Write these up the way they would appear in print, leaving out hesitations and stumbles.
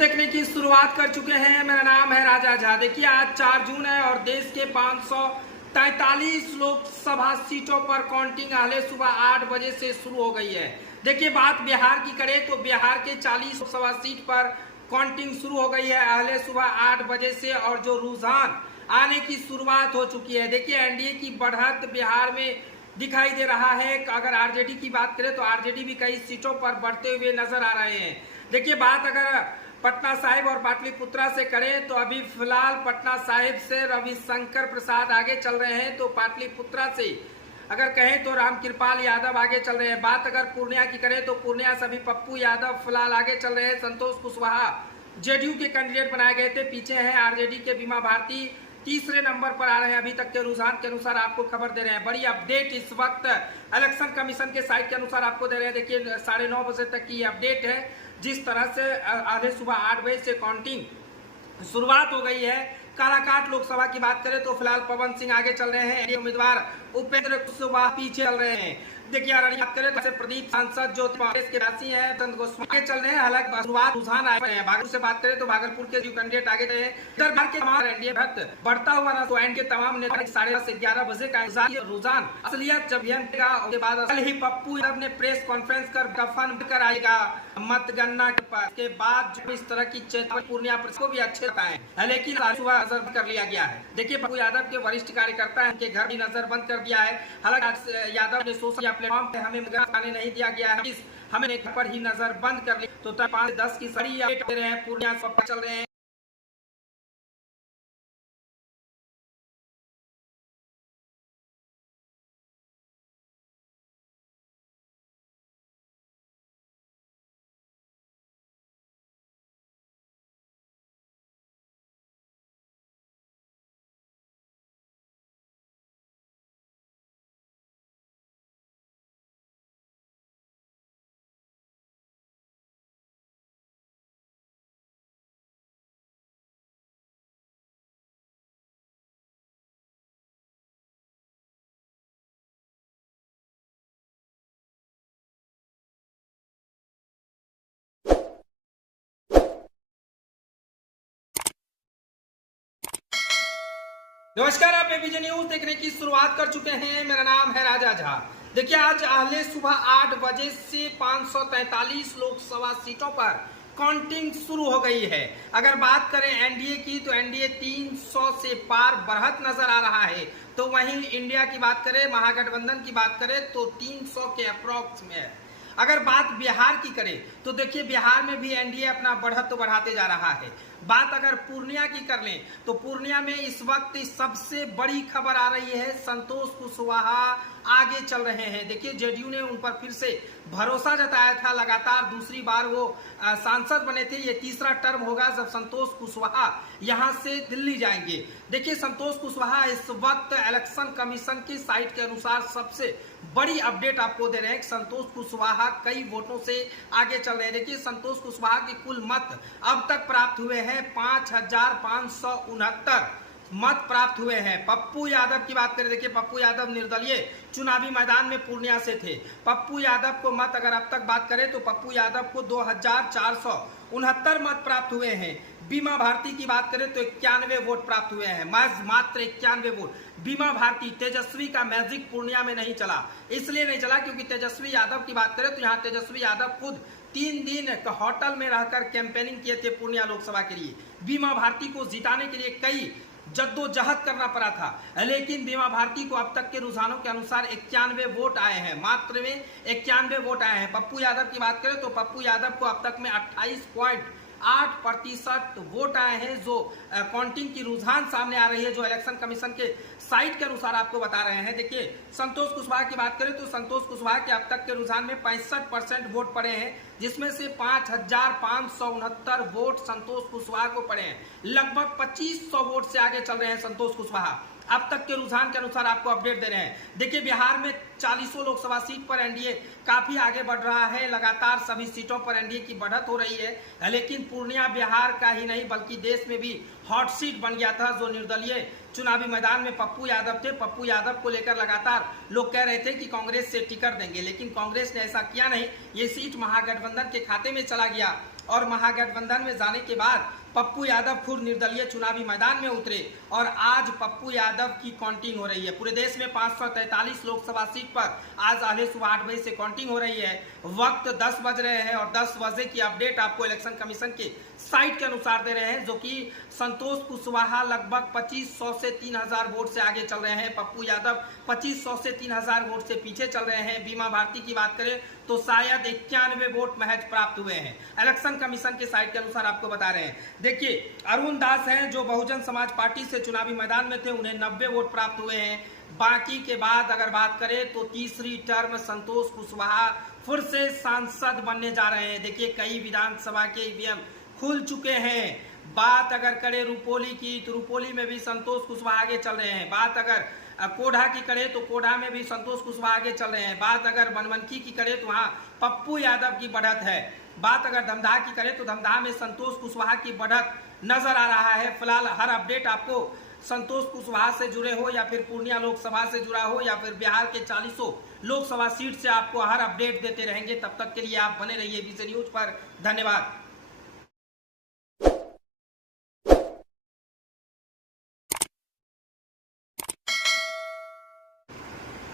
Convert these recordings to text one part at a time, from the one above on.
देखने की शुरुआत कर चुके हैं। मेरा नाम है राजा झा। देखिए आज 4 जून है और देश के 543 लोकसभा सीटों पर काउंटिंग अगले सुबह 8 बजे से शुरू हो गई है। देखिए बात बिहार की करें तो बिहार के 40 लोकसभा सीट पर काउंटिंग शुरू हो गई है अगले सुबह 8 बजे से और जो रुझान आने की शुरुआत हो चुकी है। देखिए एनडीए की बढ़त बिहार में दिखाई दे रहा है। अगर आरजेडी की बात करें तो आरजेडी भी कई सीटों पर बढ़ते हुए नजर आ रहे हैं। देखिए बात अगर पटना साहिब और पाटलिपुत्रा से करें तो अभी फिलहाल पटना साहिब से रविशंकर प्रसाद आगे चल रहे हैं, तो पाटलिपुत्रा से अगर कहें तो रामकृपाल यादव आगे चल रहे हैं। बात अगर पूर्णिया की करें तो पूर्णिया से अभी पप्पू यादव फिलहाल आगे चल रहे हैं। संतोष कुशवाहा जेडीयू के कैंडिडेट बनाए गए थे, पीछे हैं आरजेडी के बीमा भारती तीसरे नंबर पर आ रहे हैं। अभी तक के रुझान के अनुसार आपको खबर दे रहे हैं। बड़ी अपडेट इस वक्त इलेक्शन कमीशन के साइट के अनुसार आपको दे रहे हैं। देखिए 9:30 बजे तक की अपडेट है। जिस तरह से आधे सुबह 8 बजे से काउंटिंग शुरुआत हो गई है। काराकाट लोकसभा की बात करें तो फिलहाल पवन सिंह आगे चल रहे हैं, उम्मीदवार उपेंद्र कुशवाहा पीछे चल रहे हैं। देखिए अररिया बात करें तो प्रदीप सांसद जो कांग्रेस के राशि हैं आगे चल रहे हैं। हालांकि शुरुआत रुझान आए हैं। भागलपुर से बात करें तो भागलपुर के जो कैंडिडेट आगे रहे हैं। इधर बाहर के तमाम एनडीए भक्त बढ़ता हुआ ना तो एनडीए के तमाम नेता 10:30 से 11 बजे का रुझान असलियत जब उसके बाद कल ही पप्पू यादव ने प्रेस कॉन्फ्रेंस कर दफन कर आएगा मतगणना के बाद जो इस तरह की चेतावनी पूर्णिया को भी अच्छे बताए, लेकिन सुबह नजर कर लिया गया है। देखिए पप्पू यादव के वरिष्ठ कार्यकर्ता उनके घर भी नजर बंद कर दिया है। हालांकि यादव ने सोशल प्लेटफॉर्म पे हमें आने नहीं दिया गया है, हमें पर ही नजर बंद कर ली। तो 5-10 की सही अपडेट दे रहे हैं। पूर्णिया सब चल रहे हैं। नमस्कार, आप एबीजे न्यूज देखने की शुरुआत कर चुके हैं। मेरा नाम है राजा झा। देखिए आज अगले सुबह 8 बजे से 543 लोकसभा सीटों पर काउंटिंग शुरू हो गई है। अगर बात करें एनडीए की तो एनडीए 300 से पार बढ़त नजर आ रहा है। तो वहीं इंडिया की बात करें, महागठबंधन की बात करें तो 300 के अप्रोक्स में है। अगर बात बिहार की करें तो देखिए बिहार में भी एनडीए अपना बढ़त तो बढ़ाते जा रहा है। बात अगर पूर्णिया की कर लें तो पूर्णिया में इस वक्त सबसे बड़ी खबर आ रही है, संतोष कुशवाहा आगे चल रहे हैं। देखिए जेडीयू ने उन पर फिर से भरोसा जताया था। लगातार दूसरी बार वो सांसद बने थे। ये तीसरा टर्म होगा जब संतोष कुशवाहा यहां से दिल्ली जाएंगे। देखिए संतोष कुशवाहा इस वक्त इलेक्शन कमीशन की साइट के अनुसार सबसे बड़ी अपडेट आपको दे रहे हैं। संतोष कुशवाहा कई वोटों से आगे चल रहे हैं। देखिए संतोष कुशवाहा के कुल मत अब तक प्राप्त हुए हैं 5,569 मत प्राप्त हुए हैं। पप्पू यादव की बात करें, देखिए पप्पू यादव निर्दलीय चुनावी मैदान में पूर्णिया से थे। पप्पू यादव को मत अगर अब तक बात करें तो पप्पू यादव को 2,469 मत प्राप्त हुए हैं। बीमा भारती की बात करें तो 91 वोट प्राप्त हुए हैं, मात्र 91 वोट। बीमा भारती तेजस्वी का मैजिक पूर्णिया में नहीं चला, इसलिए नहीं चला क्योंकि तेजस्वी यादव की बात करें तो यहाँ तेजस्वी यादव खुद 3 दिन होटल में रहकर कैंपेनिंग किए थे पूर्णिया लोकसभा के लिए। बीमा भारती को जिताने के लिए कई जद्दोजहद करना पड़ा था, लेकिन बीमा भारती को अब तक के रुझानों के अनुसार 91 वोट आए हैं, मात्र में 91 वोट आए हैं। पप्पू यादव की बात करें तो पप्पू यादव को अब तक में 28.8% वोट आए हैं। जो काउंटिंग की रुझान सामने आ रही है, जो इलेक्शन कमीशन के साइट के अनुसार आपको बता रहे हैं। देखिए संतोष कुशवाहा की बात करें तो संतोष कुशवाहा के अब तक के रुझान में 65% वोट पड़े हैं, जिसमें से 5,569 वोट संतोष कुशवाहा को पड़े हैं। लगभग 2500 वोट से आगे चल रहे हैं संतोष कुशवाहा। अब तक के रुझान के अनुसार आपको अपडेट दे रहे हैं। देखिए बिहार में 40 लोकसभा सीट पर एनडीए काफी आगे बढ़ रहा है। लगातार सभी सीटों पर एनडीए की बढ़त हो रही है, लेकिन पूर्णिया बिहार का ही नहीं बल्कि देश में भी हॉट सीट बन गया था। जो निर्दलीय चुनावी मैदान में पप्पू यादव थे, पप्पू यादव को लेकर लगातार लोग कह रहे थे कि कांग्रेस से टिकट देंगे, लेकिन कांग्रेस ने ऐसा किया नहीं। ये सीट महागठबंधन के खाते में चला गया और महागठबंधन में जाने के बाद पप्पू यादव खुद निर्दलीय चुनावी मैदान में उतरे और आज पप्पू यादव की काउंटिंग हो रही है। पूरे देश में 543 लोकसभा सीट पर आज आधे सुबह 8 बजे से काउंटिंग हो रही है। वक्त 10 बज रहे हैं और 10 बजे की अपडेट आपको इलेक्शन कमीशन के साइट के अनुसार दे रहे हैं, जो कि संतोष कुशवाहा लगभग 2500 से 3000 वोट से आगे चल रहे हैं। पप्पू यादव 2500 से 3000 वोट से पीछे चल रहे हैं। बीमा भारती की बात करें तो शायद 91 वोट महज प्राप्त हुए हैं। इलेक्शन कमीशन के साइट के अनुसार आपको बता रहे हैं। देखिए, अरुण दास हैं जो बहुजन समाज पार्टी से चुनावी मैदान में थे, उन्हें 90 वोट प्राप्त हुए हैं। बाकी के बाद अगर बात करें तो तीसरी टर्म संतोष कुशवाहा फिर से सांसद बनने जा रहे हैं। देखिए, कई विधानसभा के ईवीएम खुल चुके हैं। बात अगर करें रुपोली की तो रुपोली में भी संतोष कुशवाहा आगे चल रहे हैं। बात अगर कोढ़ा की करें तो कोढ़ा में भी संतोष कुशवाहा आगे चल रहे हैं। बात अगर बनमनखी की करें तो वहाँ पप्पू यादव की बढ़त है। बात अगर धमदाह की करें तो धमदाह में संतोष कुशवाहा की बढ़त नजर आ रहा है। फिलहाल हर अपडेट आपको संतोष कुशवाहा से जुड़े हो या फिर पूर्णिया लोकसभा से जुड़ा हो या फिर बिहार के 40 लोकसभा सीट से आपको हर अपडेट देते रहेंगे। तब तक के लिए आप बने रहिए विजय न्यूज पर। धन्यवाद।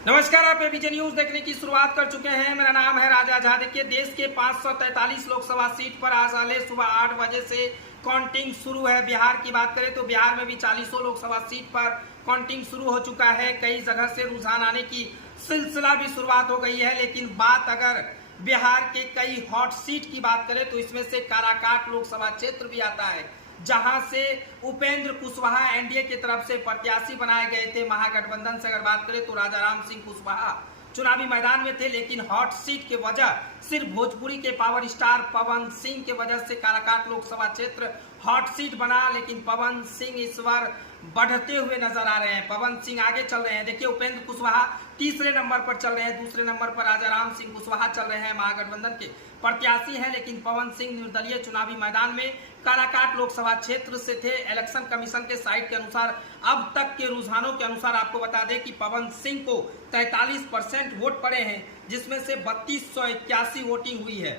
नमस्कार, आप विजय न्यूज देखने की शुरुआत कर चुके हैं। मेरा नाम है राजा झा। देखिए, देश के 543 लोकसभा सीट पर आज सुबह 8 बजे से काउंटिंग शुरू है। बिहार की बात करें तो बिहार में भी 40 लोकसभा सीट पर काउंटिंग शुरू हो चुका है। कई जगह से रुझान आने की सिलसिला भी शुरुआत हो गई है। लेकिन बात अगर बिहार के कई हॉट सीट की बात करें तो इसमें से काराकाट लोकसभा क्षेत्र भी आता है, जहां से उपेंद्र कुशवाहा एनडीए की तरफ से प्रत्याशी बनाए गए थे। महागठबंधन से अगर बात करें तो राजाराम सिंह कुशवाहा चुनावी मैदान में थे, लेकिन हॉट सीट की वजह सिर्फ भोजपुरी के पावर स्टार पवन सिंह के वजह से काराकाट लोकसभा क्षेत्र हॉट सीट बना। लेकिन पवन सिंह इस बार बढ़ते हुए नजर आ रहे हैं। पवन सिंह आगे चल रहे हैं। देखिए, उपेंद्र कुशवाहा तीसरे नंबर पर चल रहे हैं, दूसरे नंबर पर राजाराम सिंह कुशवाहा चल रहे हैं। महागठबंधन के प्रत्याशी हैं, लेकिन पवन सिंह निर्दलीय चुनावी मैदान में काराकाट लोकसभा क्षेत्र से थे। इलेक्शन कमीशन के साइट के अनुसार अब तक के रुझानों के अनुसार आपको बता दें कि पवन सिंह को 43% वोट पड़े हैं, जिसमें से 3281 वोटिंग हुई है।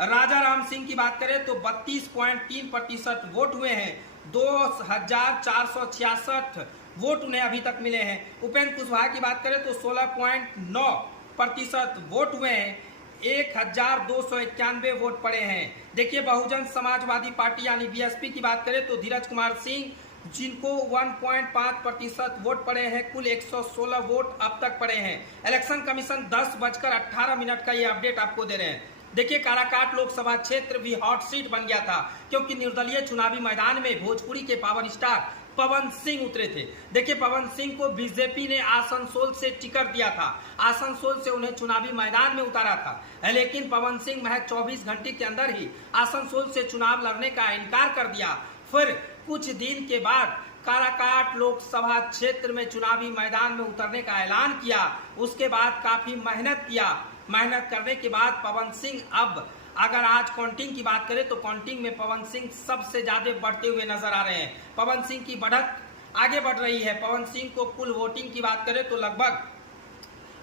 राजाराम सिंह की बात करें तो 32.3% वोट हुए हैं। 2466 वोट उन्हें अभी तक मिले हैं। उपेंद्र कुशवाहा की बात करें तो 16.9% वोट हुए हैं। 1291 वोट पड़े हैं। देखिए, बहुजन समाजवादी पार्टी यानी बीएसपी की बात करें तो धीरज कुमार सिंह, जिनको 1.5% वोट पड़े हैं, कुल 116 वोट अब तक पड़े हैं। इलेक्शन कमीशन 10:18 का ये अपडेट आपको दे रहे हैं। देखिए, काराकाट लोकसभा क्षेत्र भी हॉट सीट बन गया था, क्योंकि निर्दलीय चुनावी मैदान में भोजपुरी के पावर स्टार पवन सिंह उतरे थे। देखिए, पवन सिंह को बीजेपी ने आसनसोल से टिकट दिया था, आसनसोल से उन्हें चुनावी मैदान में उतारा था। लेकिन पवन सिंह महज 24 घंटे के अंदर ही आसनसोल से चुनाव लड़ने का इनकार कर दिया। फिर कुछ दिन के बाद काराकाट लोकसभा क्षेत्र में चुनावी मैदान में उतरने का ऐलान किया। उसके बाद काफी मेहनत किया। मेहनत करने के बाद पवन सिंह, अब अगर आज काउंटिंग की बात करें तो काउंटिंग में पवन सिंह सबसे ज्यादा बढ़ते हुए नजर आ रहे हैं। पवन सिंह की बढ़त आगे बढ़ रही है। पवन सिंह को कुल वोटिंग की बात करें तो लगभग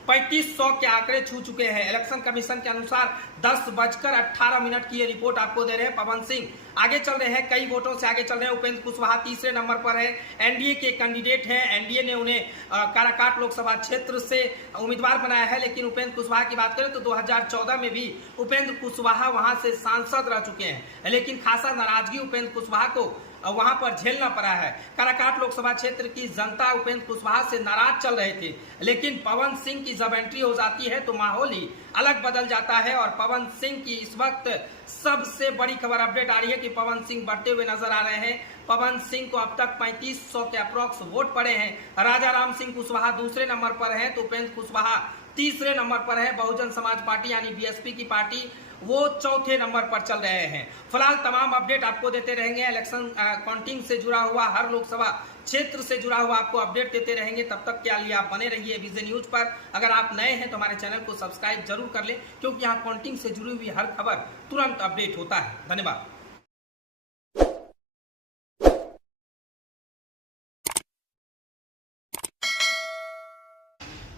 3500 के आंकड़े छू चुके हैं। इलेक्शन कमीशन के अनुसार 10:18 की ये रिपोर्ट आपको दे रहे हैं। पवन सिंह आगे चल रहे हैं, कई वोटों से आगे चल रहे हैं। उपेंद्र कुशवाहा तीसरे नंबर पर है, एनडीए के कैंडिडेट हैं। एनडीए ने उन्हें काराकाट लोकसभा क्षेत्र से उम्मीदवार बनाया है। लेकिन उपेंद्र कुशवाहा की बात करें तो 2014 में भी उपेंद्र कुशवाहा वहां से सांसद रह चुके हैं। लेकिन खासा नाराजगी उपेंद्र कुशवाहा को वहां पर झेलना पड़ा है। काराकाट लोकसभा क्षेत्र की जनता उपेंद्र कुशवाहा से नाराज चल रहे थे, लेकिन पवन सिंह की जब एंट्री हो जाती है तो माहौल ही अलग बदल जाता है। और पवन सिंह की इस वक्त सबसे बड़ी खबर अपडेट आ रही है कि पवन सिंह बढ़ते हुए नजर आ रहे हैं। पवन सिंह को अब तक 3500 के अप्रोक्स वोट पड़े हैं। राजाराम सिंह कुशवाहा दूसरे नंबर पर है तो उपेंद्र कुशवाहा तीसरे नंबर पर है। बहुजन समाज पार्टी यानी बीएसपी की पार्टी वो चौथे नंबर पर चल रहे हैं। फिलहाल तमाम अपडेट आपको देते रहेंगे। इलेक्शन काउंटिंग से जुड़ा हुआ, हर लोकसभा क्षेत्र से जुड़ा हुआ आपको अपडेट देते रहेंगे। तब तक के लिए आप बने रहिए विजय न्यूज पर। अगर आप नए हैं तो हमारे चैनल को सब्सक्राइब जरूर कर लें, क्योंकि यहाँ काउंटिंग से जुड़ी हुई हर खबर तुरंत अपडेट होता है। धन्यवाद।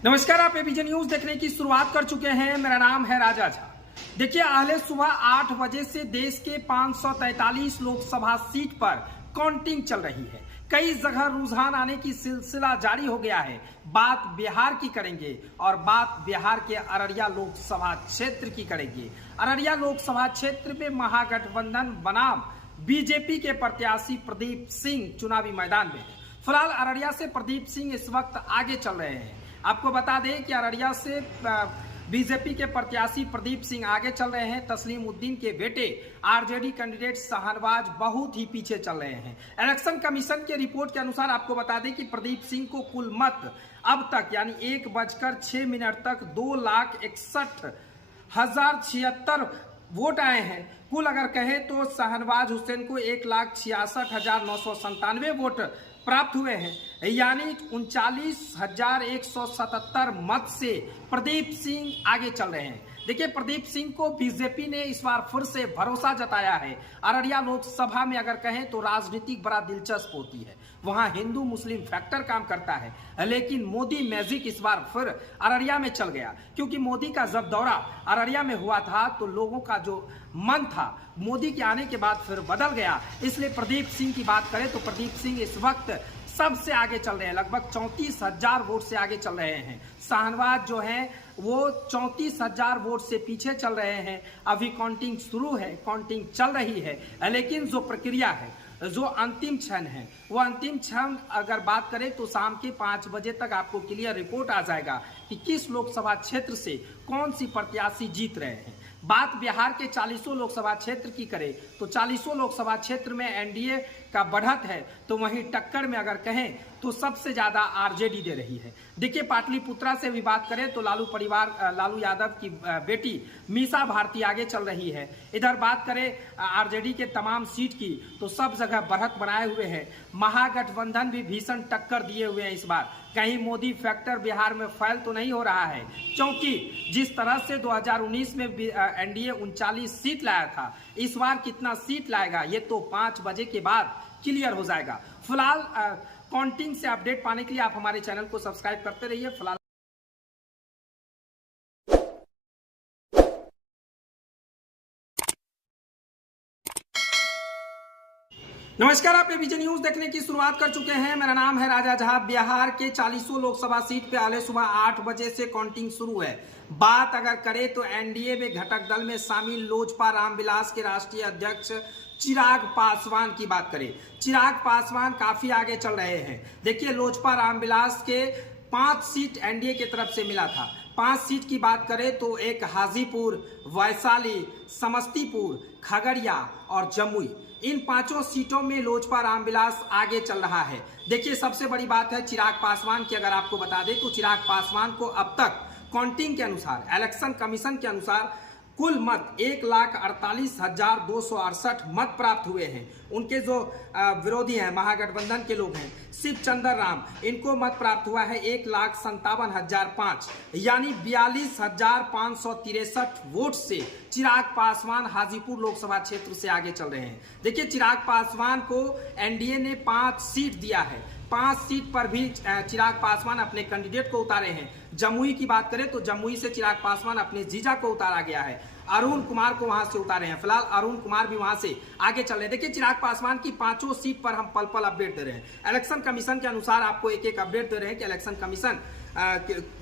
नमस्कार, आप विजय न्यूज देखने की शुरुआत कर चुके हैं। मेरा नाम है राजा झा। देखिए आहले सुबह 8 बजे से देश के 543 लोकसभा सीट पर काउंटिंग चल रही है। कई जगह रुझान आने की सिलसिला जारी हो गया है। बात बिहार की करेंगे और बात बिहार के अररिया लोकसभा क्षेत्र की करेंगे। अररिया लोकसभा क्षेत्र में महागठबंधन बनाम बीजेपी के प्रत्याशी प्रदीप सिंह चुनावी मैदान में है। फिलहाल अररिया से प्रदीप सिंह इस वक्त आगे चल रहे हैं। आपको बता दें कि अररिया से बीजेपी के प्रत्याशी प्रदीप सिंह आगे चल रहे हैं। तस्लीमुद्दीन के बेटे आरजेडी कैंडिडेट शाहनवाज बहुत ही पीछे चल रहे हैं। इलेक्शन कमीशन के रिपोर्ट के अनुसार आपको बता दें कि प्रदीप सिंह को कुल मत अब तक यानी 1:06 तक 2,61,076 वोट आए हैं। कुल अगर कहें तो शाहनवाज हुसैन को 1,66,997 वोट प्राप्त हुए हैं, यानी 39,177 मत से प्रदीप सिंह आगे चल रहे हैं। देखिए प्रदीप सिंह को बीजेपी ने इस बार फिर से भरोसा जताया है। अररिया लोकसभा में अगर कहें तो राजनीतिक बड़ा दिलचस्प होती है, वहां हिंदू मुस्लिम फैक्टर काम करता है, लेकिन मोदी मैजिक इस बार फिर अररिया में चल गया, क्योंकि मोदी का जब दौरा अररिया में हुआ था तो लोगों का जो मन था मोदी के आने के बाद फिर बदल गया। इसलिए प्रदीप सिंह की बात करें तो प्रदीप सिंह इस वक्त सबसे आगे चल रहे हैं, लगभग 34,000 वोट से आगे चल रहे हैं। शाहनवाज जो हैं वो 34,000 वोट से पीछे चल रहे हैं। अभी काउंटिंग शुरू है, काउंटिंग चल रही है, लेकिन जो प्रक्रिया है, जो अंतिम क्षण है, वो अंतिम क्षण अगर बात करें तो शाम के 5 बजे तक आपको क्लियर रिपोर्ट आ जाएगा कि किस लोकसभा क्षेत्र से कौन सी प्रत्याशी जीत रहे हैं। बात बिहार के 40 लोकसभा क्षेत्र की करें तो 40 लोकसभा क्षेत्र में एनडीए का बढ़त है, तो वहीं टक्कर में अगर कहें तो सबसे ज्यादा आरजेडी दे रही है। देखिए पाटलिपुत्रा से भी बात करें तो लालू यादव की बेटी मीसा भारती आगे चल रही है। इधर बात करें आरजेडी के तमाम सीट की तो सब जगह बढ़त बनाए हुए हैं। महागठबंधन भी भीषण टक्कर दिए हुए हैं इस बार। कहीं मोदी फैक्टर बिहार में फैल तो नहीं हो रहा है, क्योंकि जिस तरह से 2019 में एनडीए 39 सीट लाया था, इस बार कितना सीट लाएगा ये तो 5 बजे के बाद क्लियर हो जाएगा। फिलहाल काउंटिंग से अपडेट पाने के लिए आप हमारे चैनल को सब्सक्राइब करते रहिए। फिलहाल नमस्कार, आप एबीजे न्यूज देखने की शुरुआत कर चुके हैं। मेरा नाम है राजा झा। बिहार के 40 लोकसभा सीट पे आले सुबह 8 बजे से काउंटिंग शुरू है। बात अगर करें तो एनडीए में घटक दल में शामिल लोजपा रामविलास के राष्ट्रीय अध्यक्ष चिराग पासवान की बात करें, चिराग पासवान काफी आगे चल रहे हैं। देखिए लोजपा रामविलास के 5 सीट एनडीए की तरफ से मिला था। 5 सीट की बात करें तो एक हाजीपुर, वैशाली, समस्तीपुर, खगड़िया और जमुई, इन 5 सीटों में लोजपा रामविलास आगे चल रहा है। देखिए सबसे बड़ी बात है चिराग पासवान की, अगर आपको बता दें तो चिराग पासवान को अब तक काउंटिंग के अनुसार, इलेक्शन कमीशन के अनुसार कुल मत 1,48,268 मत प्राप्त हुए हैं। उनके जो विरोधी हैं, महागठबंधन के लोग हैं, शिव चंद्र राम, इनको मत प्राप्त हुआ है 1,57,005, यानी 42,563 वोट से चिराग पासवान हाजीपुर लोकसभा क्षेत्र से आगे चल रहे हैं। देखिए चिराग पासवान को एनडीए ने 5 सीट दिया है। 5 सीट पर भी चिराग पासवान अपने कैंडिडेट को उतारे हैं। जमुई की बात करें तो जमुई से चिराग पासवान अपने जीजा को उतारा गया है। अरुण कुमार को वहां से उतारे हैं। फिलहाल अरुण कुमार भी वहां से आगे चल रहे हैं। देखिए चिराग पासवान की 5 सीट पर हम पल पल अपडेट दे रहे हैं। इलेक्शन कमीशन के अनुसार आपको एक एक अपडेट दे रहे हैं कि इलेक्शन कमीशन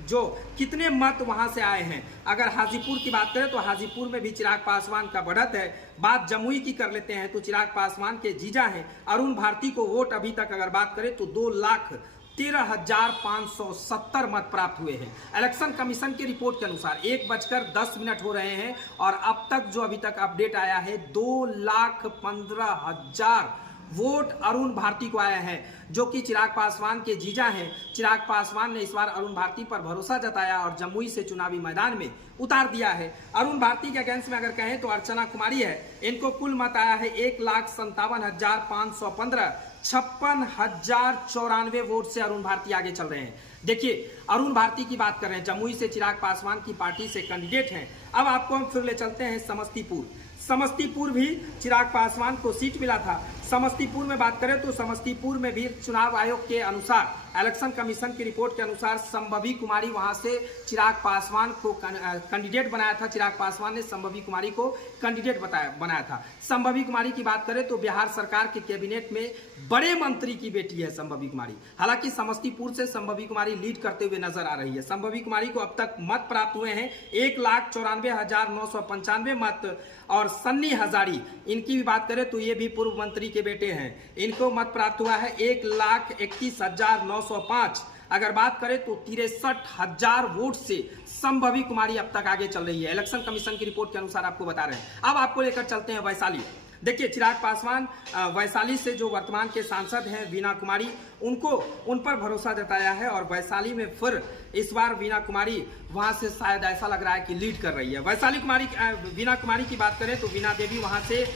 जो कितने मत वहां से आए हैं। अगर हाजीपुर की बात करें तो हाजीपुर में भी चिराग पासवान का बढ़त है। बात जमुई की कर लेते हैं तो चिराग पासवान के जीजा हैं अरुण भारती को वोट अभी तक अगर बात करें तो 2,13,570 मत प्राप्त हुए हैं। इलेक्शन कमीशन की रिपोर्ट के अनुसार 1:10 हो रहे हैं और अब तक जो अभी तक अपडेट आया है 2,15,000 वोट अरुण भारती को आया है, जो कि चिराग पासवान के जीजा हैं। चिराग पासवान ने इस बार अरुण भारती पर भरोसा जताया और जमुई से चुनावी मैदान में उतार दिया है। अरुण भारती के अगेंस्ट में अगर कहें तो अर्चना कुमारी है, इनको कुल मत आया है 1,57,515, 56,094 वोट से अरुण भारती आगे चल रहे हैं। देखिए अरुण भारती की बात कर रहे हैं, जमुई से चिराग पासवान की पार्टी से कैंडिडेट हैं। अब आपको हम फिर ले चलते हैं समस्तीपुर। समस्तीपुर भी चिराग पासवान को सीट मिला था। समस्तीपुर में बात करें तो समस्तीपुर में भी चुनाव आयोग के अनुसार इलेक्शन कमीशन की रिपोर्ट के अनुसार संभवी कुमारी वहां से चिराग पासवान को कैंडिडेट बनाया था। चिराग पासवान ने संभवी कुमारी को कैंडिडेट बनाया था। संभवी कुमारी की बात करें तो बिहार सरकार के कैबिनेट में बड़े मंत्री की बेटी है संभवी कुमारी। हालांकि समस्तीपुर से संभवी कुमारी लीड करते हुए नजर आ रही है। संभवी कुमारी को अब तक मत प्राप्त हुए हैं 1,94,995 मत। और सन्नी हजारी, इनकी भी बात करें तो ये भी पूर्व मंत्री के बेटे हैं, इनको मत प्राप्त हुआ है 1,31,905। अगर बात करें तो 63,000 वोट से संभवी कुमारी अब तक आगे चल रही है। इलेक्शन कमीशन की रिपोर्ट के अनुसार आपको बता रहे हैं। अब आपको लेकर चलते हैं वैशाली। देखिए, चिराग पासवान वैशाली से जो वर्तमान के सांसद हैं वीना कुमारी, उन पर भरोसा जताया है और वैशाली में फिर इस बार वीना कुमारी वहां से शायद ऐसा लग रहा है कि लीड कर रही है। वीना कुमारी की बात करें तो वीना देवी वहां से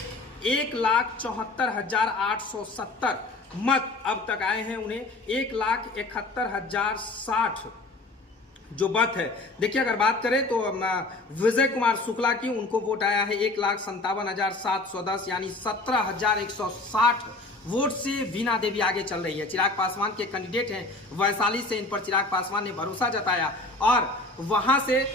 1,74,870 मत अब तक आए हैं उन्हें। 1,71,060 जो मत है। देखिए, अगर बात करें तो विजय कुमार शुक्ला की, उनको वोट आया है 1,57,710 यानी 17,160 वोट से वीना देवी आगे चल रही है। चिराग पासवान के कैंडिडेट हैं वैशाली से, इन पर चिराग पासवान ने भरोसा जताया और वहां से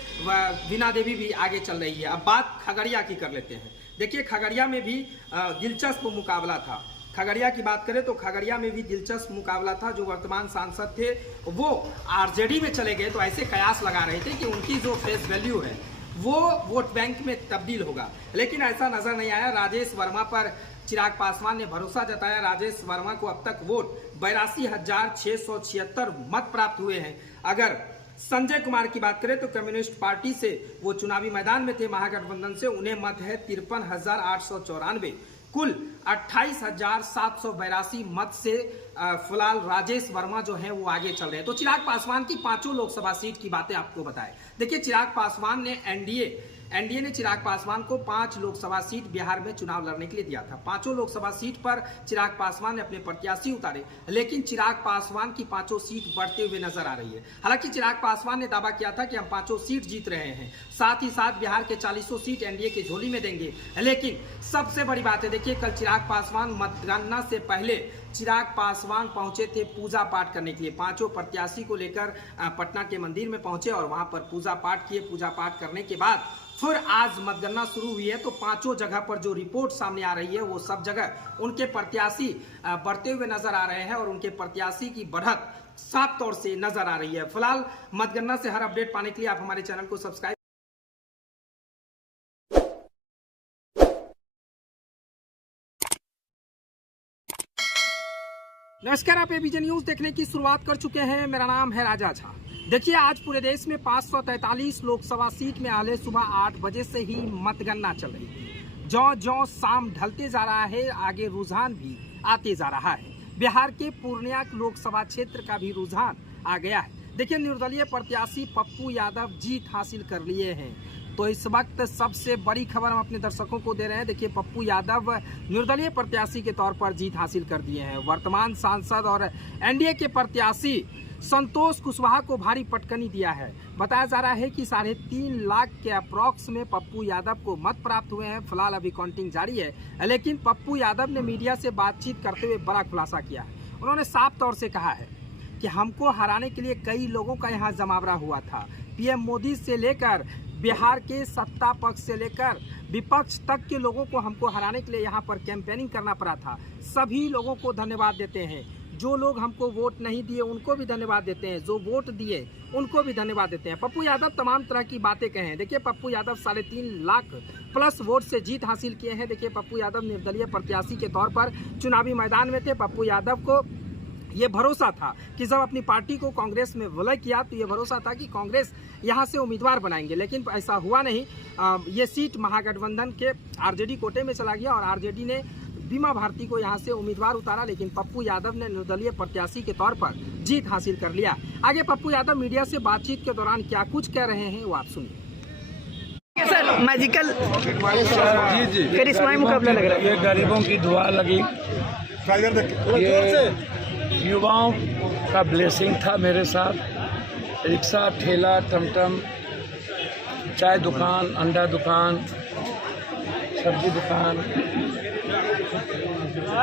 वीना देवी भी आगे चल रही है। अब बात खगड़िया की कर लेते हैं। देखिए, खगड़िया में भी दिलचस्प मुकाबला था। खगड़िया की बात करें तो खगड़िया में भी दिलचस्प मुकाबला था। जो वर्तमान सांसद थे वो आरजेडी में चले गए, तो ऐसे कयास लगा रहे थे कि उनकी जो फेस वैल्यू है वो वोट बैंक में तब्दील होगा, लेकिन ऐसा नजर नहीं आया। राजेश वर्मा पर चिराग पासवान ने भरोसा जताया। राजेश वर्मा को अब तक वोट 82,676 मत प्राप्त हुए हैं। अगर संजय कुमार की बात करें तो कम्युनिस्ट पार्टी से वो चुनावी मैदान में थे महागठबंधन से, उन्हें मत है 53,894। कुल 28,782 मत से फिलहाल राजेश वर्मा जो है वो आगे चल रहे हैं। तो चिराग पासवान की 5 लोकसभा सीट की बातें आपको बताएं। देखिए, चिराग पासवान ने एनडीए ने चिराग पासवान को 5 लोकसभा सीट बिहार में चुनाव लड़ने के लिए दिया था। 5 लोकसभा सीट पर चिराग पासवान ने अपने प्रत्याशी उतारे, लेकिन चिराग पासवान की 5 सीट बढ़ते हुए नजर आ रही है। हालांकि चिराग पासवान ने दावा किया था कि हम 5 सीट जीत रहे हैं, साथ ही साथ बिहार के 40 सीट एनडीए की झोली में देंगे। लेकिन सबसे बड़ी बात है, देखिए, कल चिराग पासवान मतगणना से पहले चिराग पासवान पहुंचे थे पूजा पाठ करने के लिए। 5 प्रत्याशी को लेकर पटना के मंदिर में पहुंचे और वहां पर पूजा पाठ किए। पूजा पाठ करने के बाद फिर आज मतगणना शुरू हुई है, तो 5 जगह पर जो रिपोर्ट सामने आ रही है वो सब जगह उनके प्रत्याशी बढ़ते हुए नजर आ रहे हैं और उनके प्रत्याशी की बढ़त साफ तौर से नजर आ रही है। फिलहाल मतगणना से हर अपडेट पाने के लिए आप हमारे चैनल को सब्सक्राइब। नमस्कार, आप एबीजे न्यूज देखने की शुरुआत कर चुके हैं। मेरा नाम है राजा झा। देखिए, आज पूरे देश में 543 लोकसभा सीट में आले सुबह 8 बजे से ही मतगणना चल रही है। ज्यों शाम ढलते जा रहा है, आगे रुझान भी आते जा रहा है। बिहार के पूर्णिया लोकसभा क्षेत्र का भी रुझान आ गया है। देखिए, निर्दलीय प्रत्याशी पप्पू यादव जीत हासिल कर लिए हैं। तो इस वक्त सबसे बड़ी खबर हम अपने दर्शकों को दे रहे हैं। देखिए, पप्पू यादव निर्दलीय प्रत्याशी के तौर पर जीत हासिल कर दिए हैं। वर्तमान सांसद और एनडीए के प्रत्याशी संतोष कुशवाहा को भारी पटकनी दिया है। बताया जा रहा है कि 3.5 लाख के अप्रॉक्स में पप्पू यादव को मत प्राप्त हुए हैं। फिलहाल अभी काउंटिंग जारी है, लेकिन पप्पू यादव ने मीडिया से बातचीत करते हुए बड़ा खुलासा किया है। उन्होंने साफ तौर से कहा है कि हमको हराने के लिए कई लोगों का यहाँ जमावड़ा हुआ था। पीएम मोदी से लेकर बिहार के सत्ता पक्ष से लेकर विपक्ष तक के लोगों को हमको हराने के लिए यहाँ पर कैंपेनिंग करना पड़ा था। सभी लोगों को धन्यवाद देते हैं। जो लोग हमको वोट नहीं दिए उनको भी धन्यवाद देते हैं, जो वोट दिए उनको भी धन्यवाद देते हैं। पप्पू यादव तमाम तरह की बातें कहे। देखिए, पप्पू यादव 3.5 लाख प्लस वोट से जीत हासिल किए हैं। देखिए, पप्पू यादव निर्दलीय प्रत्याशी के तौर पर चुनावी मैदान में थे। पप्पू यादव को ये भरोसा था कि जब अपनी पार्टी को कांग्रेस में विलय किया तो ये भरोसा था कि कांग्रेस यहाँ से उम्मीदवार बनाएंगे, लेकिन ऐसा हुआ नहीं। ये सीट महागठबंधन के आरजेडी कोटे में चला गया और आरजेडी ने बीमा भारती को यहाँ से उम्मीदवार उतारा, लेकिन पप्पू यादव ने निर्दलीय प्रत्याशी के तौर पर जीत हासिल कर लिया। आगे पप्पू यादव मीडिया से बातचीत के दौरान क्या कुछ कह रहे हैं वो आप सुनिए। सर, मैजिकल करिश्माई मुकाबला लग रहा है। ये गरीबों की दुआ लगी, ये युवाओं का ब्लेसिंग था मेरे साथ। रिक्शा, ठेला, टमटम, चाय दुकान, अंडा दुकान, सब्जी दुकान,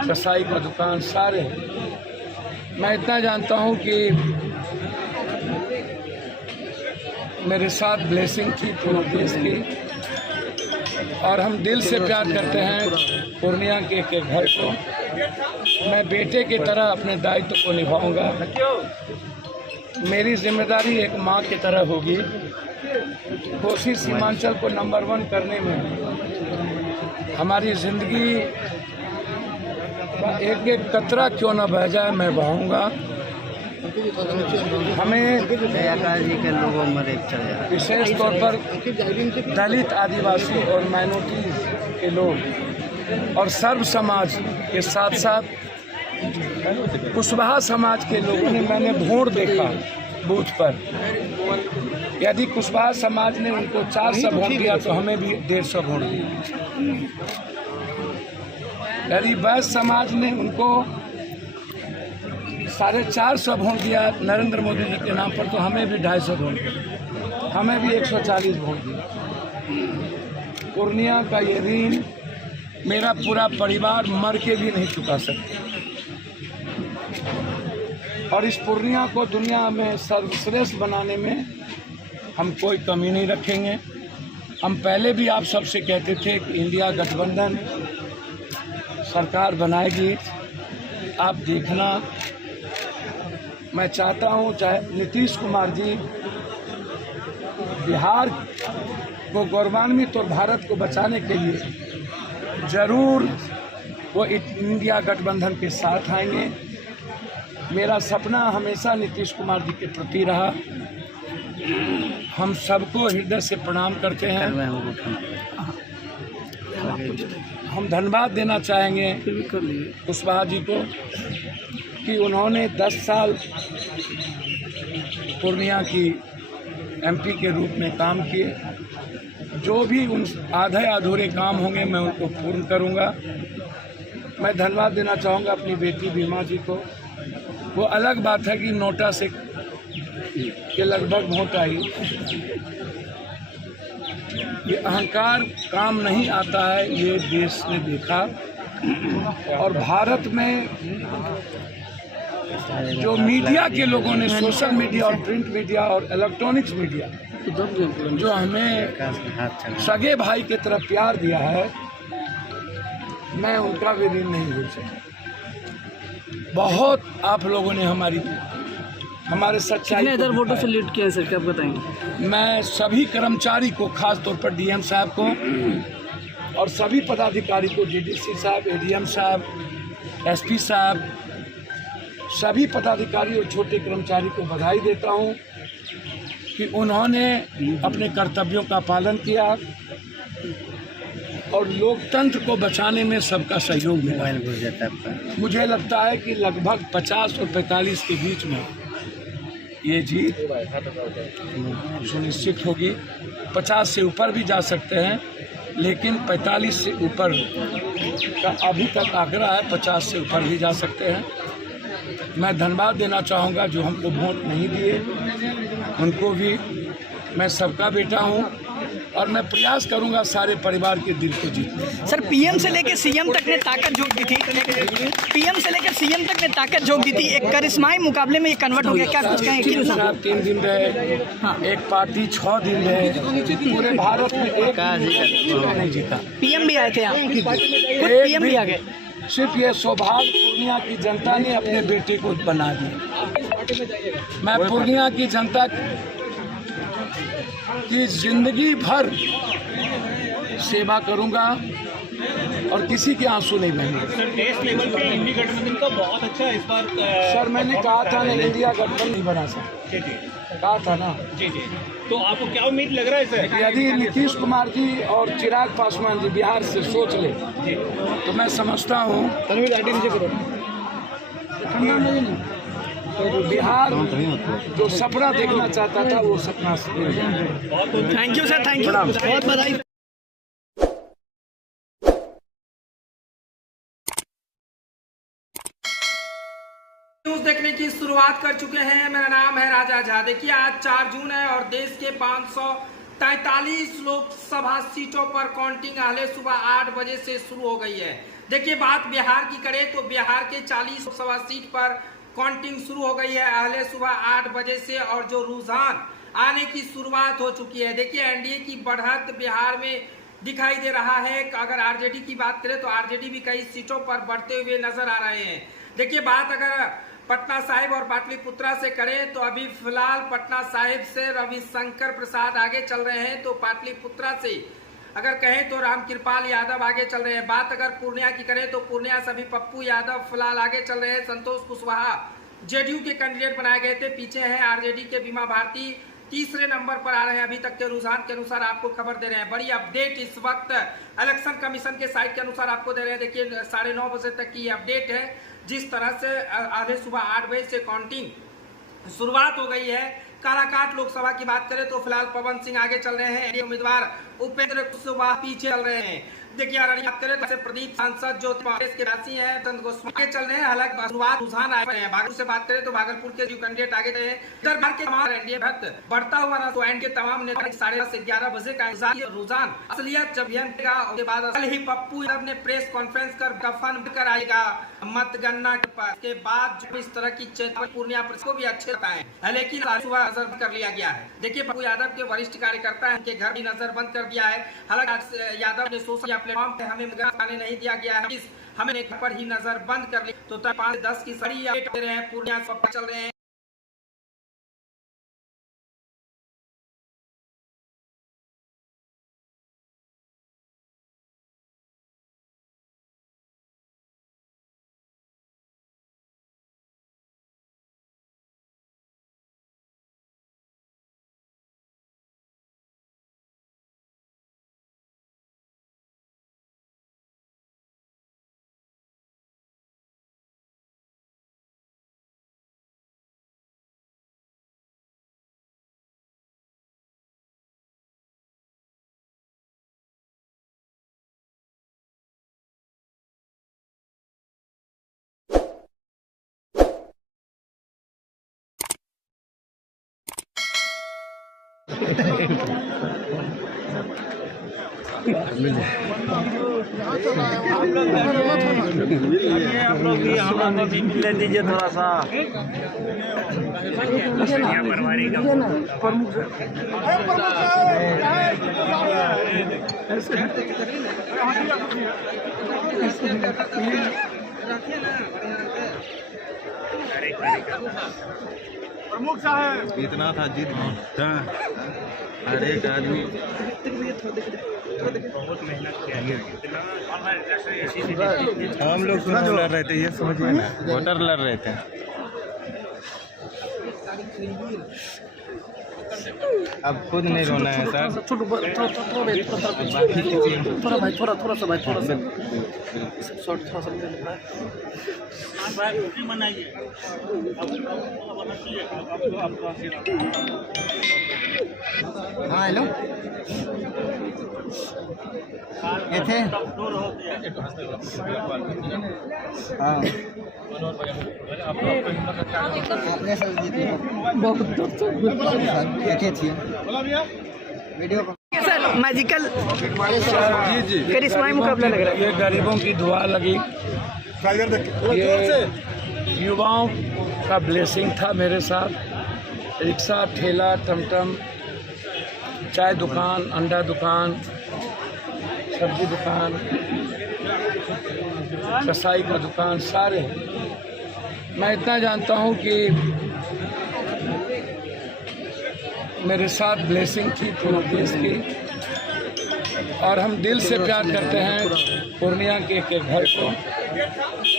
कसाई का दुकान, सारे मैं इतना जानता हूं कि मेरे साथ ब्लेसिंग थी पूरे देश की, और हम दिल से प्यार करते हैं पूर्णिया के घर को। मैं बेटे की तरह अपने दायित्व को निभाऊंगा। मेरी जिम्मेदारी एक माँ की तरह होगी। कोशिश सीमांचल को नंबर 1 करने में हमारी ज़िंदगी का एक एक कतरा क्यों न बह जाए, मैं बहाऊंगा। हमें के लोगों में विशेष तौर पर दलित, आदिवासी और माइनॉरिटी के लोग और सर्व समाज के साथ साथ कुशवाहा समाज के लोगों ने, मैंने वोट देखा बूथ पर। यदि कुशवाहा समाज ने उनको 400 वोट दिया तो हमें भी 150 वोट दिया। यदि वैश्य समाज ने उनको 450 वोट दिया नरेंद्र मोदी जी के नाम पर, तो हमें भी 250 वोट दिया, हमें भी 140 वोट दिया। पूर्णिया का ये ऋण मेरा पूरा परिवार मर के भी नहीं चुका सकता, और इस पूर्णिया को दुनिया में सर्वश्रेष्ठ बनाने में हम कोई कमी नहीं रखेंगे। हम पहले भी आप सबसे कहते थे कि इंडिया गठबंधन सरकार बनाएगी। आप देखना, मैं चाहता हूं चाहे नीतीश कुमार जी बिहार को गौरवान्वित और भारत को बचाने के लिए जरूर वो इंडिया गठबंधन के साथ आएंगे। मेरा सपना हमेशा नीतीश कुमार जी के प्रति रहा। हम सबको हृदय से प्रणाम करते हैं। हम धन्यवाद देना चाहेंगे कुशवाहा जी को कि उन्होंने 10 साल पूर्णिया की एमपी के रूप में काम किए। जो भी उन आधे अधूरे काम होंगे मैं उनको पूर्ण करूंगा। मैं धन्यवाद देना चाहूँगा अपनी बेटी बीमा जी को। वो अलग बात है कि नोटा से के लगभग वोट आई। ये अहंकार काम नहीं आता है, ये देश ने देखा। और भारत में जो मीडिया के लोगों ने, सोशल मीडिया और प्रिंट मीडिया और इलेक्ट्रॉनिक्स मीडिया, जो हमें सगे भाई की तरफ प्यार दिया है, मैं उनका भी ऋण नहीं भूल सकता। बहुत आप लोगों ने हमारे सच्चाई कितने हजार वोटों से लीड किया है सर, क्या आप बताएंगे? मैं सभी कर्मचारी को, खास तौर पर डीएम साहब को और सभी पदाधिकारी को, डीडीसी साहब, एडीएम साहब, एसपी साहब, सभी पदाधिकारी और छोटे कर्मचारी को बधाई देता हूं कि उन्होंने अपने कर्तव्यों का पालन किया और लोकतंत्र को बचाने में सबका सहयोग मिला। मुझे लगता है कि लगभग 50 और 45 के बीच में ये जीत सुनिश्चित होगी। 50 से ऊपर भी जा सकते हैं, लेकिन 45 से ऊपर का अभी तक आंकड़ा है। 50 से ऊपर भी जा सकते हैं। मैं धन्यवाद देना चाहूँगा जो हमको वोट नहीं दिए, उनको भी। मैं सबका बेटा हूँ और मैं प्रयास करूंगा सारे परिवार के दिल को जीतने। सर, पीएम से लेकर सीएम तक ने ताकत झोंक दी थी। पीएम से लेकर सीएम तक ने ताकत झोंक दी थी। एक करिश्माई मुकाबले में ये कन्वर्ट हो गया, क्या कुछ कहेंगे? साहब 3 दिन रहे, एक पार्टी 6 दिन रहे, पूरे भारत में एक नहीं जीता। पीएम भी आए थे यहाँ, पीएम भी आ गए। सिर्फ ये सौभाग्य पूर्णिया की जनता ने अपने बेटे को बना दिया। मैं पूर्णिया की जनता की जिंदगी भर सेवा करूंगा और किसी के आंसू नहीं बहेंगे। सर, देश लेवल पे इंडी गठबंधन का बहुत अच्छा इस बार। सर, मैंने कहा था ना, इंडिया गठबंधन नहीं बना सकते, कहा था ना। जी जी, तो आपको क्या उम्मीद लग रहा है सर? यदि नीतीश कुमार जी और चिराग पासवान जी बिहार से सोच ले तो मैं समझता हूँ बिहार जो सपना देखना चाहता था वो सपना। Thank you sir, thank you, बहुत बधाई। न्यूज देखने की शुरुआत कर चुके हैं। मेरा नाम है राजा झा। देखिए, आज 4 जून है और देश के 543 लोकसभा सीटों पर काउंटिंग आले सुबह 8 बजे से शुरू हो गई है। देखिए, बात बिहार की करें तो बिहार के 40 लोकसभा सीट पर काउंटिंग शुरू हो गई है अगले सुबह 8 बजे से, और जो रुझान आने की शुरुआत हो चुकी है। देखिए एनडीए की बढ़त बिहार में दिखाई दे रहा है। अगर आरजेडी की बात करें तो आरजेडी भी कई सीटों पर बढ़ते हुए नजर आ रहे हैं। देखिए बात अगर पटना साहिब और पाटलिपुत्रा से करें तो अभी फिलहाल पटना साहिब से रविशंकर प्रसाद आगे चल रहे हैं, तो पाटलिपुत्रा से अगर कहें तो रामकृपाल यादव आगे चल रहे हैं। बात अगर पूर्णिया की करें तो पूर्णिया से अभी पप्पू यादव फिलहाल आगे चल रहे हैं। संतोष कुशवाहा जेडीयू के कैंडिडेट बनाए गए थे, पीछे हैं आरजेडी के बीमा भारती, तीसरे नंबर पर आ रहे हैं। अभी तक के रुझान के अनुसार आपको खबर दे रहे हैं। बड़ी अपडेट इस वक्त इलेक्शन कमीशन के साइट के अनुसार आपको दे रहे हैं। देखिए 9:30 बजे तक की अपडेट है। जिस तरह से आधे सुबह 8 बजे से काउंटिंग शुरुआत हो गई है। काराकाट लोकसभा की बात करें तो फिलहाल पवन सिंह आगे चल रहे हैं, उम्मीदवार उपेंद्र कुशवाहा पीछे चल रहे हैं। देखिए अररिया बात करें तो प्रदीप सांसद जो कांग्रेस के राशि है चंद गोस्वामी चल रहे हैं। हालांकि शुरुआत रुझान आए हैं। भागलपुर से बात करें तो भागलपुर के जो कैंडिडेट आगे रहे हैं, इधर भर के तमाम एनडीए बढ़ता हुआ ना तो एनडीए तमाम नेता 10:30 से 11 बजे का रुझान असलियत जब उसके बाद कल ही पप्पू यादव ने प्रेस कॉन्फ्रेंस कर कफन कर आएगा मतगणना के बाद जो इस तरह की चेतावनी पूर्णिया को भी अच्छे बताए, लेकिन सुबह नजर कर लिया गया है। देखिए पप्पू यादव के वरिष्ठ कार्यकर्ता है, उनके घर भी नजर बंद कर दिया है। हालांकि यादव ने सोशल प्लेटफॉर्म पे हमें आने नहीं दिया गया है, हमें एक पर ही नजर बंद कर ली। तो 5 से 10 की सड़ी दे रहे हैं, पूर्णिया सब चल रहे हैं। मिलने दीजिए थोड़ा सा। प्रमुख साहब इतना था जीत हर एक आदमी बहुत मेहनत किया। हम लोग चुनाव लड़ रहे थे, ये समझिए ना, वोटर लड़ रहे थे। अब खुद नहीं रोना है सर। थोड़ा सा मनाइए। हाँ हेलो, ये थे हाँ आपने सर जीते बहुत देखे थी वीडियो को। सर मैजिकल जी करिश्माई मुकाबला लग रहा है। ये गरीबों की दुआ लगी, ये युवाओं का ब्लेसिंग था मेरे साथ। रिक्शा, ठेला, टमटम, चाय दुकान, अंडा दुकान, सब्जी दुकान, कसाई का दुकान, सारे। मैं इतना जानता हूँ कि मेरे साथ ब्लेसिंग थी पूरे देश की, और हम दिल से प्यार करते हैं पूर्णिया के एक घर को।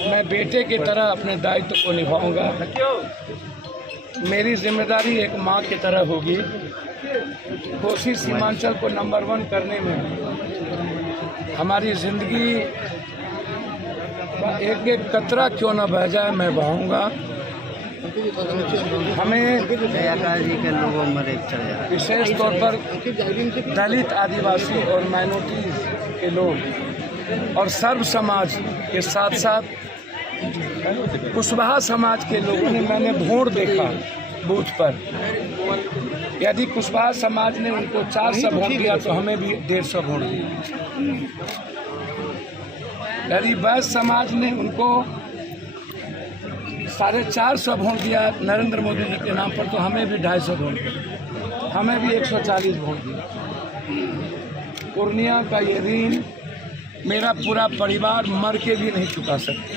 मैं बेटे की तरह अपने दायित्व को निभाऊंगा। मेरी जिम्मेदारी एक माँ की तरह होगी। कोशिश सीमांचल को नंबर 1 करने में हमारी ज़िंदगी का एक एक कतरा क्यों न बह जाए, मैं बहाऊंगा। हमें जी के लोगों में विशेष तौर पर दलित, आदिवासी और माइनॉरिटी के लोग और सर्व समाज के साथ साथ कुशवाहा समाज के लोगों ने, मैंने वोट देखा बूथ पर। यदि कुशवाहा समाज ने उनको 400 वोट दिया तो हमें भी 150 वोट दिया। यदि वैश्य समाज ने उनको 450 वोट दिया नरेंद्र मोदी जी के नाम पर, तो हमें भी 250 वोट दिया, हमें भी 140 वोट दिया। पूर्णिया का ये ऋण मेरा पूरा परिवार मर के भी नहीं चुका सकता,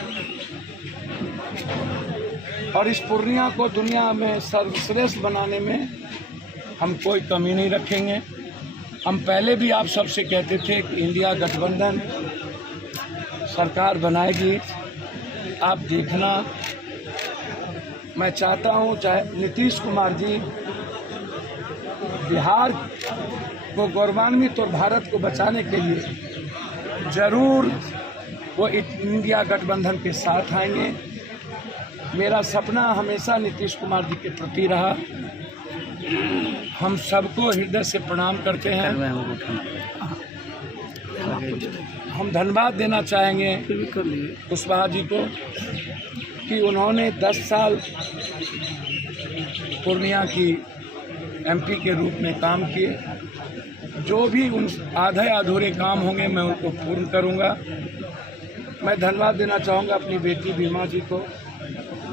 और इस पूर्णिया को दुनिया में सर्वश्रेष्ठ बनाने में हम कोई कमी नहीं रखेंगे। हम पहले भी आप सबसे कहते थे कि इंडिया गठबंधन सरकार बनाएगी, आप देखना। मैं चाहता हूं चाहे नीतीश कुमार जी बिहार को गौरवान्वित और भारत को बचाने के लिए जरूर वो इंडिया गठबंधन के साथ आएंगे। मेरा सपना हमेशा नीतीश कुमार जी के प्रति रहा। हम सबको हृदय से प्रणाम करते हैं। हम धन्यवाद देना चाहेंगे कुशवाहा जी को कि उन्होंने 10 साल पूर्णिया की एमपी के रूप में काम किए। जो भी उन आधे अधूरे काम होंगे मैं उनको पूर्ण करूंगा। मैं धन्यवाद देना चाहूँगा अपनी बेटी बीमा जी को।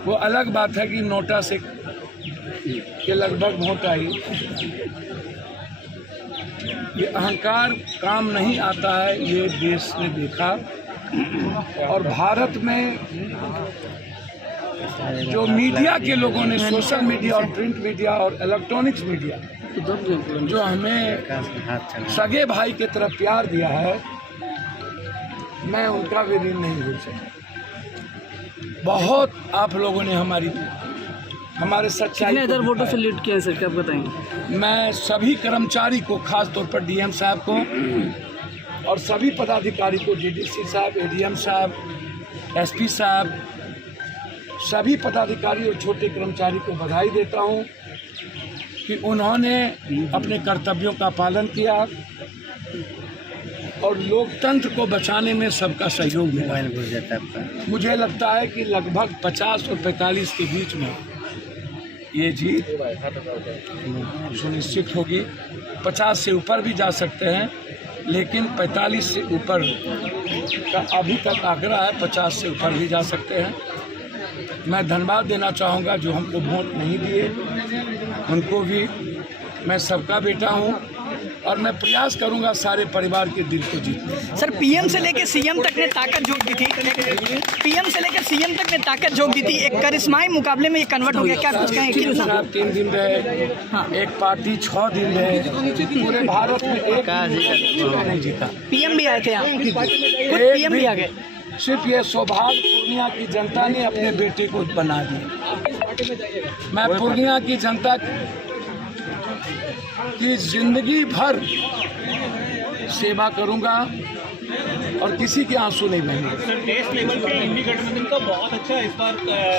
वो अलग बात है कि नोटा से के लगभग वोट आई, ये अहंकार काम नहीं आता है, ये देश ने देखा। और भारत में जो मीडिया के लोगों ने, सोशल मीडिया और प्रिंट मीडिया और इलेक्ट्रॉनिक्स मीडिया, जो हमें सगे भाई की तरफ प्यार दिया है, मैं उनका भी ऋण नहीं भूल सकता। बहुत आप लोगों ने हमारे सच्चाई कितने हजार वोटों से लीड किया है सर, क्या आप बताएंगे? मैं सभी कर्मचारी को, खास तौर पर डीएम साहब को और सभी पदाधिकारी को, डीडीसी साहब, एडीएम साहब, एसपी साहब, सभी पदाधिकारी और छोटे कर्मचारी को बधाई देता हूं कि उन्होंने अपने कर्तव्यों का पालन किया और लोकतंत्र को बचाने में सबका सहयोग मिला। मुझे लगता है कि लगभग 50 और 45 के बीच में ये जीत सुनिश्चित होगी। 50 से ऊपर भी जा सकते हैं, लेकिन 45 से ऊपर का अभी तक आंकड़ा है, 50 से ऊपर भी जा सकते हैं। मैं धन्यवाद देना चाहूँगा जो हमको वोट नहीं दिए, उनको भी। मैं सबका बेटा हूँ और मैं प्रयास करूंगा सारे परिवार के दिल को जीतने। सर पीएम से लेकर सीएम तक ने ताकत झोंक दी थी, पीएम से लेकर सीएम तक ने ताकत झोंक दी थी, एक करिश्माई मुकाबले में ये कन्वर्ट हो गया। क्या कुछ कहें? कितना 3 दिन रहे, एक पार्टी 6 दिन रहे, पूरे भारत में एक नहीं जीता। पीएम भी आए थे यहाँ, खुद पीएम भी आ गए। सिर्फ ये सौभाग्य पूर्णिया की जनता ने अपने बेटे को बना दिया। मैं पूर्णिया की जनता की जिंदगी भर सेवा करूंगा और किसी के आंसू नहीं बहेंगे। सर देश लेवल पे इंडी गठबंधन का बहुत अच्छा इस बार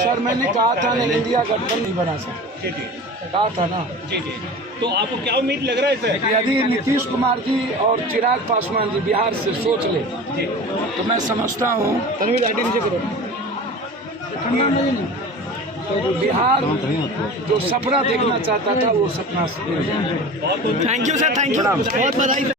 सर मैंने कहा था ना, इंडिया गठबंधन नहीं बना सकता, कहा था ना। जी। तो आपको क्या उम्मीद लग रहा है सर? यदि नीतीश कुमार जी और चिराग पासवान जी बिहार से सोच ले तो मैं समझता हूँ तो बिहार जो सपना देखना चाहता था वो सपना। Thank you sir, thank you, बहुत बधाई।